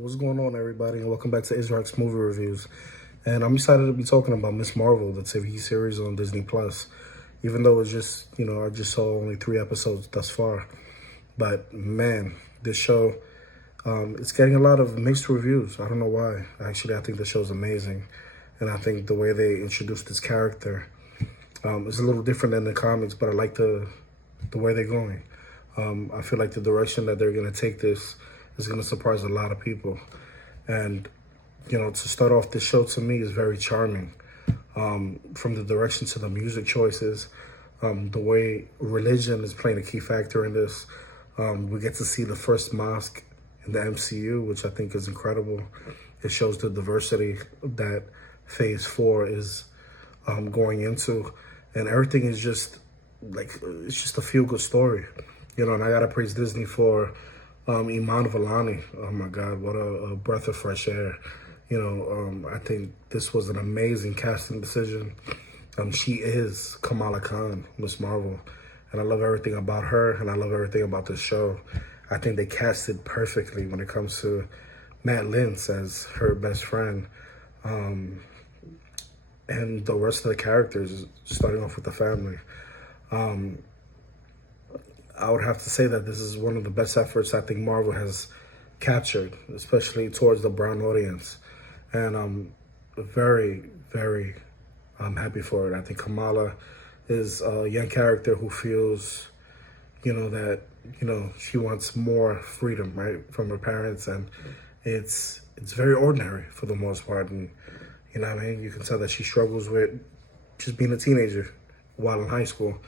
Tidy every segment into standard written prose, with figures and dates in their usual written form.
What's going on, everybody, and welcome back to Israel's Movie Reviews. And I'm excited to be talking about Miss Marvel, the TV series on Disney Plus. Even though it's just, I just saw only 3 episodes thus far. But man, this show, it's getting a lot of mixed reviews. I don't know why. Actually, I think the show's amazing. And I think the way they introduced this character is a little different than the comics, but I like the way they're going. I feel like the direction that they're going to take this is going to surprise a lot of people. And, to start off the show to me is very charming. From the direction to the music choices, the way religion is playing a key factor in this. We get to see the first mosque in the MCU, which I think is incredible. It shows the diversity that Phase 4 is going into. And everything is just, it's just a feel-good story. And I got to praise Disney for Iman Vellani. Oh my God, what a breath of fresh air. I think this was an amazing casting decision. She is Kamala Khan, Miss Marvel. And I love everything about her, and I love everything about this show. I think they casted perfectly when it comes to Matt Lintz as her best friend. And the rest of the characters, starting off with the family. I would have to say that this is one of the best efforts I think Marvel has captured, especially towards the brown audience. And I'm very, very happy for it. I think Kamala is a young character who feels, that, she wants more freedom, right, from her parents. And it's very ordinary for the most part. And, you can tell that she struggles with just being a teenager while in high school.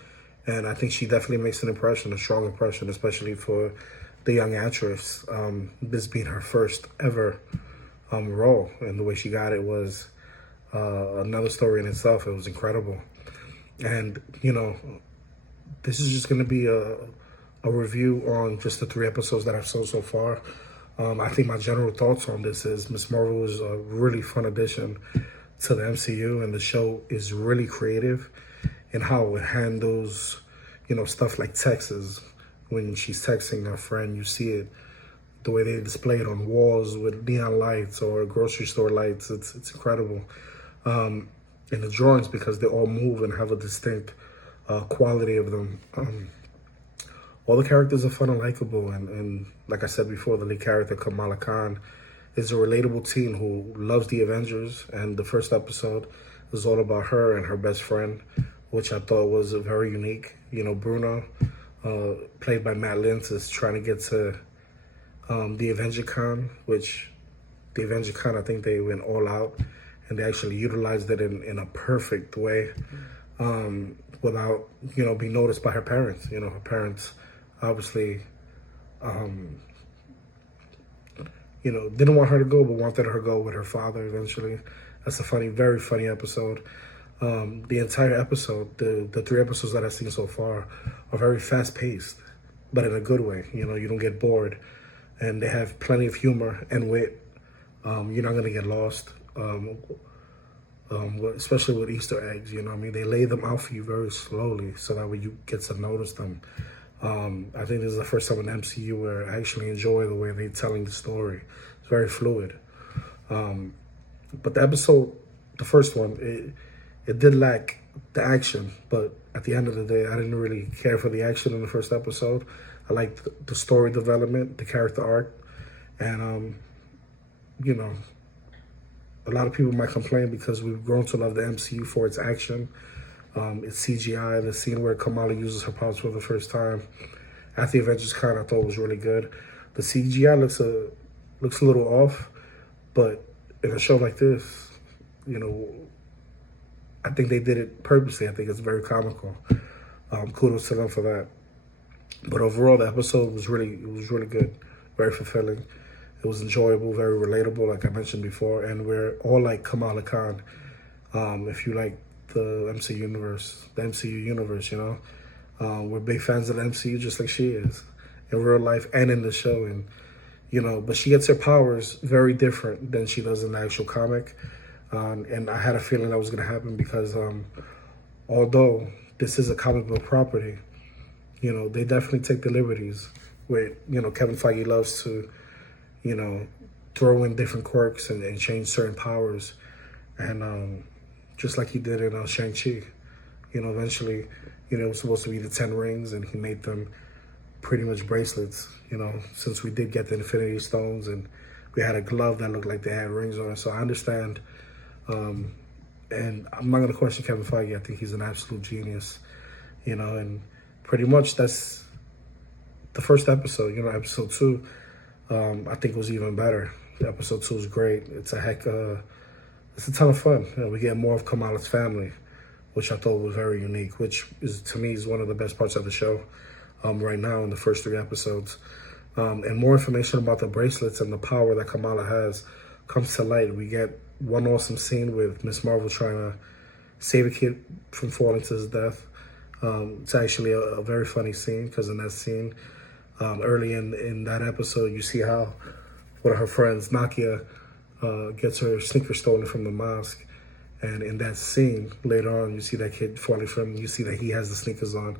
And I think she definitely makes an impression, a strong impression, especially for the young actress. This being her first ever role, and the way she got it was another story in itself. It was incredible. And, this is just going to be a review on just the 3 episodes that I've seen so far. I think my general thoughts on this is Miss Marvel is a really fun addition to the MCU, and the show is really creative in how it handles, stuff like texts. When she's texting her friend, you see it, the way they display it on walls with neon lights or grocery store lights. It's incredible. And the drawings, because they all move and have a distinct quality of them. All the characters are fun and likable. And like I said before, the lead character, Kamala Khan, is a relatable teen who loves the Avengers. And the first episode is all about her and her best friend, which I thought was very unique. Bruno, played by Matt Lintz, is trying to get to the Avenger Con, which the Avenger Con, I think they went all out, and they actually utilized it in a perfect way, without, being noticed by her parents. Her parents obviously, didn't want her to go, but wanted her to go with her father eventually. That's a very funny episode. The entire episode, the 3 episodes that I've seen so far are very fast-paced, but in a good way. You don't get bored, and they have plenty of humor and wit. You're not going to get lost, especially with Easter eggs. They lay them out for you very slowly so that way you get to notice them. I think this is the first time in the MCU where I actually enjoy the way they're telling the story. It's very fluid. But the first one, it did lack the action, but at the end of the day, I didn't really care for the action in the first episode. I liked the story development, the character arc, and, a lot of people might complain because we've grown to love the MCU for its action. It's CGI. The scene where Kamala uses her powers for the first time at the Avengers Con, I thought was really good. The CGI looks a little off, but in a show like this, I think they did it purposely. I think it's very comical. Kudos to them for that. But overall, the episode was really good, very fulfilling. It was enjoyable, very relatable, like I mentioned before. And we're all like Kamala Khan. If you like the MCU universe, we're big fans of the MCU, just like she is in real life and in the show. And but she gets her powers very different than she does in the actual comic. And I had a feeling that was going to happen because although this is a comic book property, they definitely take the liberties with, Kevin Feige loves to, throw in different quirks and change certain powers. And just like he did in Shang-Chi, eventually, it was supposed to be the 10 rings, and he made them pretty much bracelets, since we did get the Infinity Stones, and we had a glove that looked like they had rings on it. So I understand. And I'm not going to question Kevin Feige. I think he's an absolute genius, and pretty much that's the first episode. Episode 2, I think was even better. Episode 2 is great. It's a ton of fun. We get more of Kamala's family, which I thought was very unique, which is, to me, is one of the best parts of the show right now in the first 3 episodes. And more information about the bracelets and the power that Kamala has comes to light. We get one awesome scene with Miss Marvel trying to save a kid from falling to his death. It's actually a very funny scene, because in that scene, early in that episode, you see how one of her friends, Nakia, gets her sneakers stolen from the mosque. And in that scene, later on, you see that kid falling from, you see that he has the sneakers on.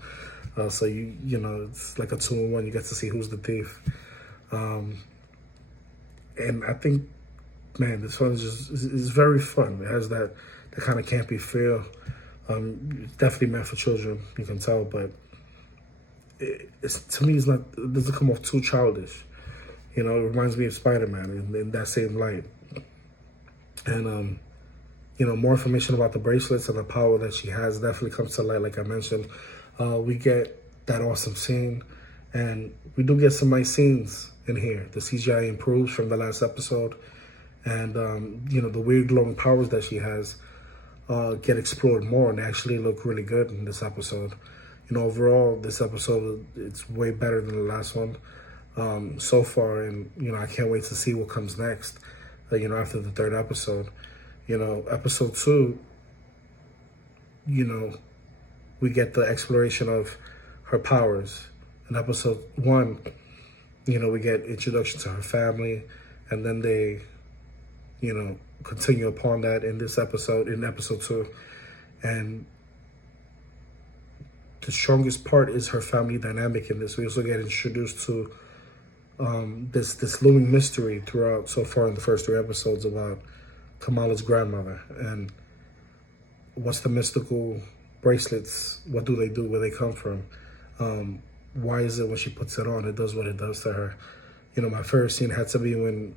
So, it's like a 2-in-1. You get to see who's the thief. And I think, man, this one is very fun. It has that kind of campy feel. It's definitely meant for children, you can tell, but to me, it doesn't come off too childish. It reminds me of Spider-Man in that same light. And, more information about the bracelets and the power that she has definitely comes to light, like I mentioned. We get that awesome scene, and we do get some nice scenes in here. The CGI improves from the last episode, and, the weird glowing powers that she has get explored more, and they actually look really good in this episode. Overall, this episode, it's way better than the last one so far, and, I can't wait to see what comes next, after the 3rd episode. Episode 2, we get the exploration of her powers. In episode 1, we get introduction to her family, and then they, continue upon that in episode 2. And the strongest part is her family dynamic in this. We also get introduced to this looming mystery throughout so far in the first 3 episodes about Kamala's grandmother, and what's the mystical bracelets, what do they do, where they come from, why is it when she puts it on, it does what it does to her. My favorite scene had to be when,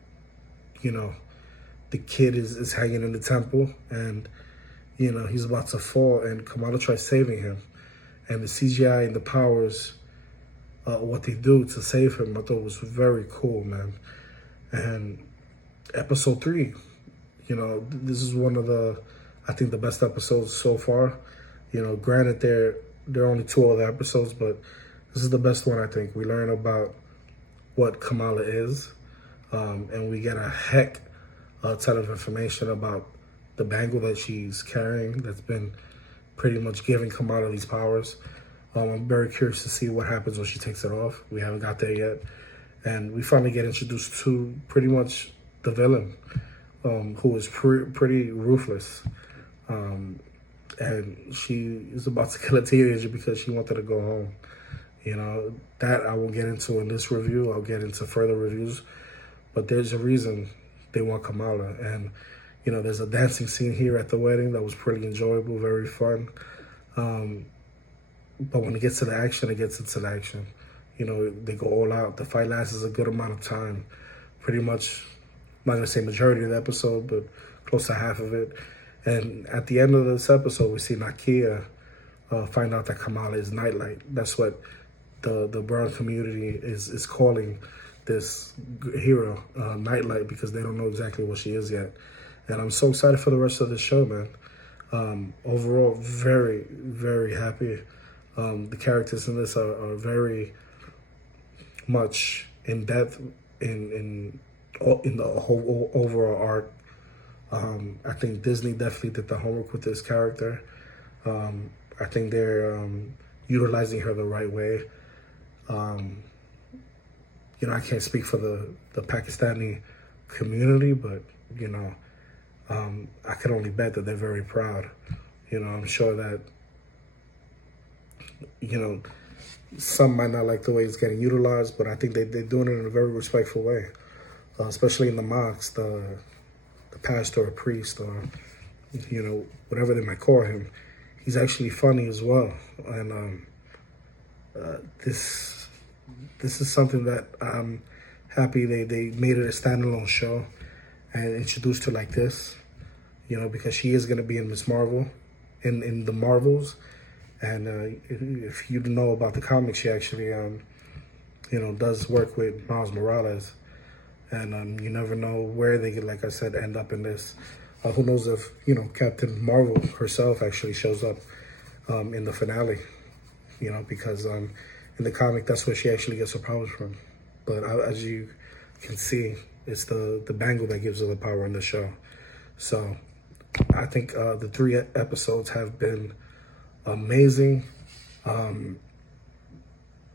the kid is hanging in the temple, and, he's about to fall, and Kamala tries saving him, and the CGI and the powers, what they do to save him, I thought was very cool, man. And episode 3, this is one of I think the best episodes so far. Granted, there are only 2 other episodes, but this is the best one, I think. We learn about what Kamala is, and we get a heck ton of information about the bangle that she's carrying that's been pretty much giving Kamala these powers. I'm very curious to see what happens when she takes it off. We haven't got there yet. And we finally get introduced to pretty much the villain, who is pretty ruthless. And she is about to kill a teenager because she wanted to go home. That I won't get into in this review. I'll get into further reviews. But there's a reason they want Kamala. And, there's a dancing scene here at the wedding that was pretty enjoyable, very fun. But when it gets to the action, it gets into the action. They go all out. The fight lasts a good amount of time. Pretty much, I'm not going to say majority of the episode, but close to half of it. And at the end of this episode, we see Nakia find out that Kamala is Nightlight. That's what the brown community is calling this hero, Nightlight, because they don't know exactly what she is yet. And I'm so excited for the rest of the show, man. Overall, very, very happy. The characters in this are very much in depth in the whole overall arc. I think Disney definitely did the homework with this character. I think they're utilizing her the right way. I can't speak for the Pakistani community, but, I can only bet that they're very proud. I'm sure that, some might not like the way it's getting utilized, but I think they're doing it in a very respectful way. especially in the mocks, the pastor or priest or, whatever they might call him. He's actually funny as well. And this is something that I'm happy they made it a standalone show and introduced her like this, because she is going to be in Miss Marvel, in the Marvels. And if you know about the comics, she actually, does work with Miles Morales. And you never know where they could, like I said, end up in this. Who knows if, Captain Marvel herself actually shows up in the finale, because in the comic, that's where she actually gets her powers from. But as you can see, it's the bangle that gives her the power in the show. So I think the 3 episodes have been amazing.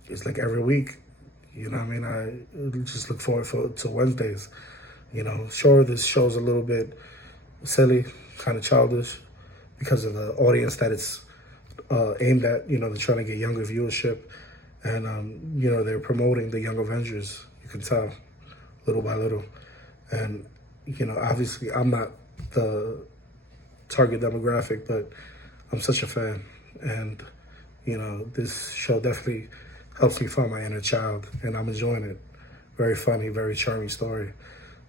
It's like every week, I just look forward to Wednesdays. Sure, this show's a little bit silly, kind of childish, because of the audience that it's aimed at. They're trying to get younger viewership, and they're promoting the Young Avengers. You can tell, little by little, and obviously I'm not the target demographic, but I'm such a fan, and this show definitely helps me find my inner child, and I'm enjoying it. Very funny, very charming story.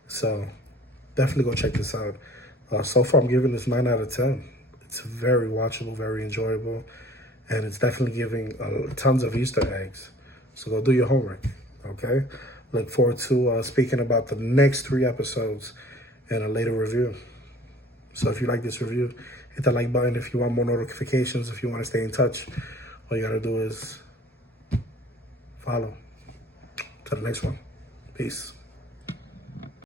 So definitely go check this out. So far, I'm giving this 9 out of 10. It's very watchable, very enjoyable, and it's definitely giving tons of Easter eggs. So go do your homework, okay? Look forward to speaking about the next 3 episodes in a later review. So if you like this review, hit that like button. If you want more notifications, if you want to stay in touch, all you got to do is follow. To the next one. Peace.